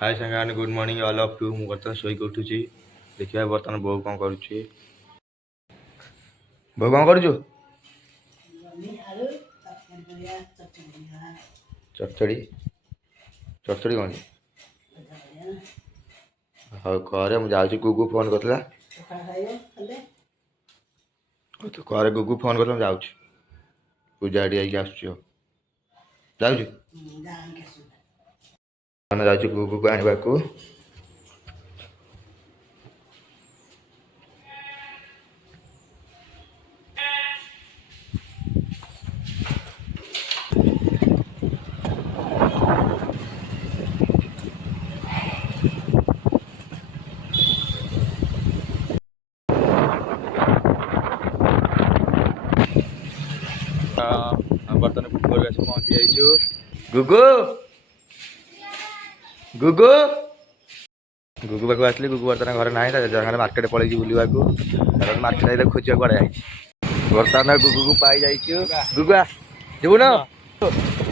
Hi सांगाने good morning all of you मु बर्तमान शोक उठुची देखिए बर्तमान बो कौन करुच्छी बो कौन करुछु चचड़ी चचड़ी कौन हाँ करे मुझे जाऊँ गुगु फोन करता तो करे गुगु फोन करता जाऊँ पूजा आड़ी आसुची जाऊँ जाऊँ गुगु को आने को बर्तमान गुगु घर पहुँची जाइछु गुगु गुगु गुगु पाक आसली गुगु बर्तमान घर ना जगह मार्केट पलि बुलवा मार्केट खोजा कड़े जाइए बर्तमान गुगु को पाई जाइछु गुगु जीवु ना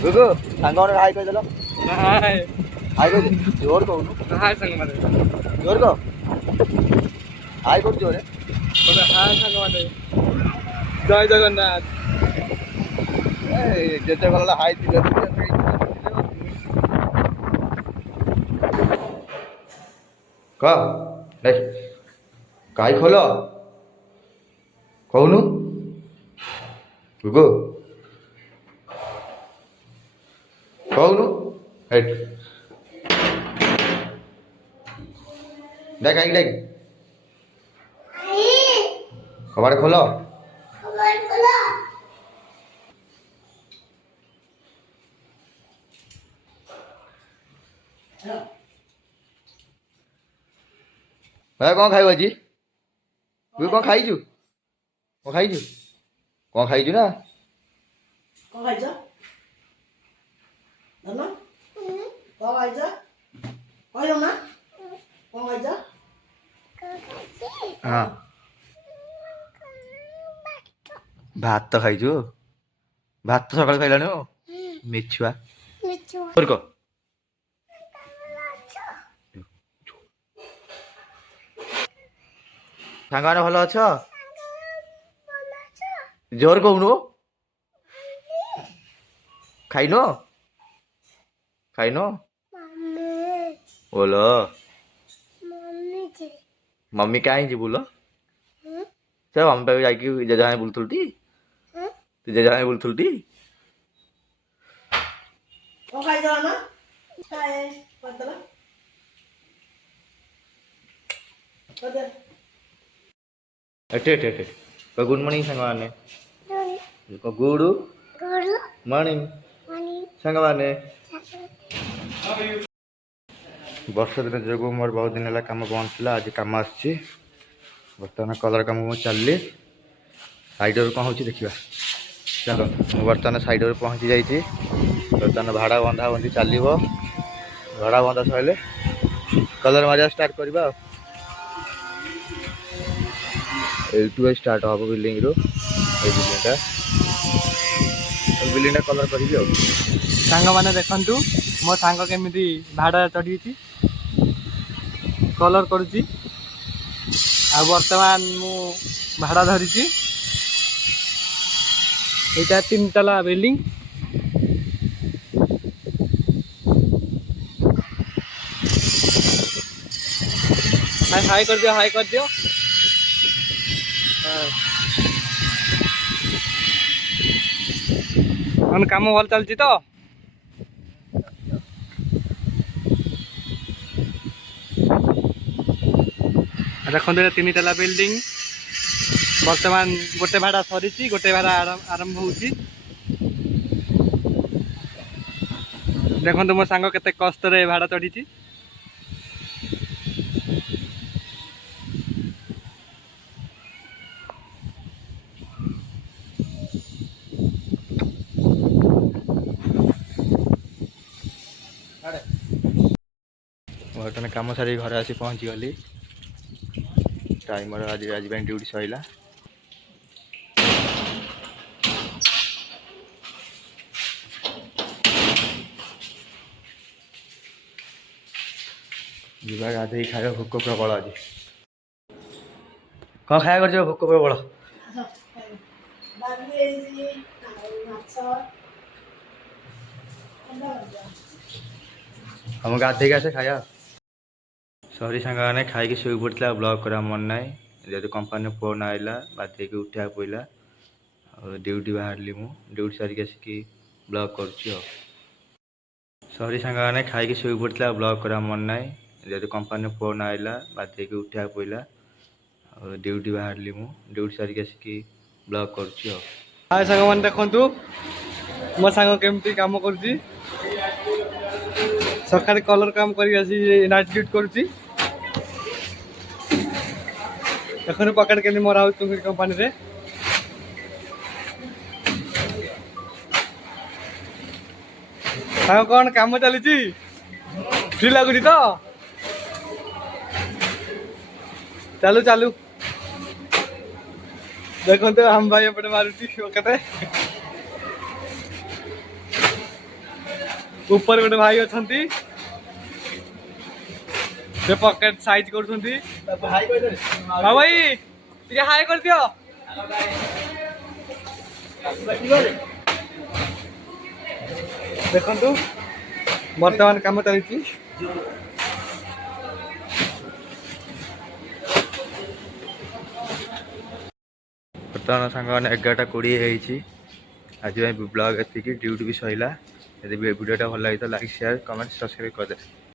गुगु सांग हाई कहीदेल हाई कह जोर कहूनु हाई सांग जोर कह हाई कर जोर हाई सांग जय जगन्नाथ जेते गला हाई दिले का देख काई खोल कहूनु गुगु कहूनु हेट देख देख कबाड़ खोल भाई कौन खाइबो जी तू कौन खाइजु कौन खाइजु ना कौन खाइछ धन कौन खाइछ कहियो ना कौन खाइछ हाँ भात तो खाइजु भात तो सकाल खाइलानु मिछुआ और को सांगाने भल अछ जोर कहूनु खाइनो खाइनो बोलो मम्मी कहीं जी बोलो सब मम्मी पाक जाकि जेजा बुलथुल टी तू जेजा बुलथुल टी कौन खाइछ ना खाए पतला पतला अटे अटे अटे गुड मॉर्निंग सांगवाने गुड मॉर्निंग सांगवाने वर्ष दिन जो मोर बहुत दिन है कम बंद थी आज कम आसी बर्तमान कलर कम मुझे चलि साइडर कौन हो देखा चलो मुझे बर्तमान साइडर पहुँची जाइए बर्तमान भाड़ा बंधा बंधी चलो भाड़ा बंधा सर कलर मारिया स्टार्ट करवा एटू स्टार्ट हम बिल्डिंग रू बिल्डिंग कलर करी सांग मैंने देखु मो सांग केमी भाड़ा चढ़ी कलर करुच्ची आ बर्तमान मु भाड़ा धरी यहाँ 3 तला बिल्डिंग हाई कर दियो हाई कर दियो मन काम भल चलती तो देखो 3 तला बिल्डिंग बर्तमान गोटे भाड़ा सरी गोटे भाड़ा आरंभ हो देखो मो सांग केते कष्ट रे भाड़ा चढ़ी बर्तमान कम सारी घर आसी पहुँची गली टाइमर आज आज ड्यूटी सैला ଯିବା ଗାଧେଇ ଖାଇବା ଭୋକ ପ୍ରବଳ ଆଜି। କ'ଣ ଖାଇବା କରିଛ ଭୋକ ପ୍ରବଳ? ଡାଲି ହେଇଛି ଆଉ ମାଛ ମୁଁ ଗାଧେଇକି ଆସେ ଖାଇବା। ସରି ସାଙ୍ଗମାନେ ଖାଇକି ଶୋଇ ପଡ଼ିଥିଲା ବ୍ଲଗ୍ କରିବା ମନ ନାହିଁ। ଯେହେତୁ କମ୍ପାନୀର ଫୋନ୍ ଆଇଲା ବାଧ୍ୟକି ଉଠିବାକୁ ପଡ଼ିଲା। ଆଉ ଡ୍ୟୁଟି ବାହାରିଲି ମୁଁ ଡ୍ୟୁଟି ସାରିକି ଆସିକି ବ୍ଲଗ୍ କରୁଛି ଆଉ। ସରି ସାଙ୍ଗମାନେ ଖାଇକି ଶୋଇ ପଡ଼ିଥିଲା ବ୍ଲଗ୍ କରିବା ମନ ନାହିଁ। ଯେହେତୁ କମ୍ପାନୀର ଫୋନ୍ ଆଇଲା ବାଧ୍ୟକି ଉଠିବାକୁ ପଡ଼ିଲା। ଆଉ ଡ୍ୟୁଟି ବାହାରିଲି ମୁଁ ଡ୍ୟୁଟି ସାରିକି ଆସିକି ବ୍ଲଗ୍ କରୁଛି ଆଉ। ହାଏ ସାଙ୍ଗମାନେ ଦେଖନ୍ତୁ ମୋ ସାଙ୍ଗ କେମିତି କାମ କରୁଛି। ସକାଳେ କଲର୍ କାମ କରିକି ଆସି ନାଇଟ୍ ଡ୍ୟୁଟି କରୁଛି। ଦେଖନ୍ତୁ ପକେଟ କେମିତି ମରା ହଉଛି ତୁମରି କମ୍ପାନୀରେ। ସାଙ୍ଗ କ'ଣ କାମ ଚାଲିଛି? ଫ୍ରି ଲାଗୁଛି ତ? ଚାଲୁ ଚାଲୁ। ଦେଖନ୍ତୁ ଆମ ଭାଇ ଏପଟେ ମାରୁଛି ପକେଟ। ଉପରେ ଗୋଟେ ଭାଇ ଅଛନ୍ତି ସେ ପକେଟ ସାଇଜ କରୁଛନ୍ତି। ହଁ ଭାଇ ଟିକେ ହାଇ କରିଦିଅ। ଦେଖନ୍ତୁ ବର୍ତ୍ତମାନ କାମ ଚାଲିଛି। ବର୍ତ୍ତମାନ ସାଙ୍ଗମାନେ 11:20 ହେଇଛି। ଆଜି ପାଇଁ ବ୍ଲଗ୍ ଏତିକି ଡ୍ୟୁଟି ବି ସରିଲା। ଯଦି ଭିଡ଼ିଓଟା ଭଲ ଲାଗିଥିଲା ଲାଇକ୍ ସେୟାର କମେଣ୍ଟ ସବସ୍କ୍ରାଇବ୍ କରିଦେବେ।